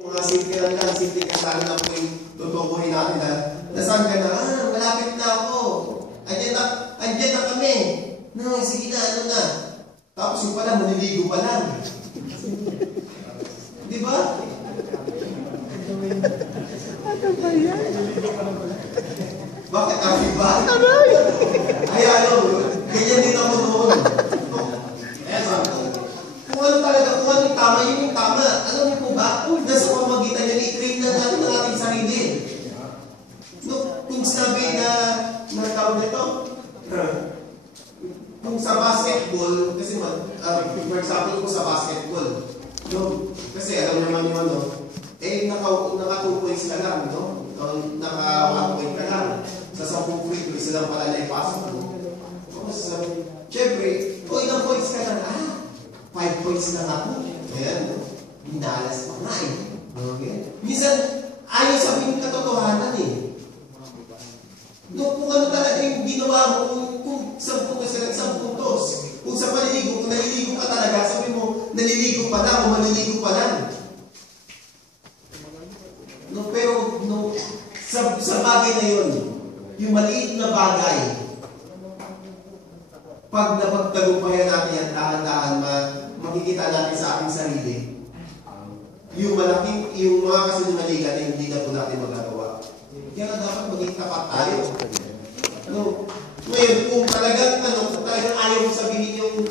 Mga simple lang, simple kasali lang po yung tutubuhin natin ha. Nasaan ka na? Malapit na ako. Andyan na kami. No, sige na, ano na. Tapos yung pala, maniligo pa lang. Di ba? Ano ba yan? Bakit kami ba? Ay, ano, ganyan din ako noon. Kung ano talaga, kung ano yung tama, yun yung tama. Alam niyo po ba? Nasa pamagitan niya, i-train na natin ang ating sarili. No, kung sabi na tawag nito, kung sa basketball, kasi for example, kung sa basketball, no, kasi alam naman yung ano, naka 2 points ka lang, no? Naka 1 point ka lang. Sa 10 free throw, isa lang pala na ipasok mo. Siyempre, ilang points ka lang? 5 points lang ako. Ayan, no? Binalas pa nga eh. Okay? Minsan, ayaw sabihin yung katotohanan eh. No, kung ano talaga yung ginawa mo, kung 10 puntos, kung sa paliligo, kung naliligo ka talaga, sabi mo, naliligo pa lang o maliligo pa lang. No, pero no, sa bagay na yun, yung maliit na bagay, pag napagtagumpayan natin yan, dahan-dahan, makikita natin sa ating sarili, yung mga kasinungalingan na hindi na po natin magagawa. Kaya dapat maging tapat tayo. No? Ngayon, kung talagang ayaw mo sabihin yung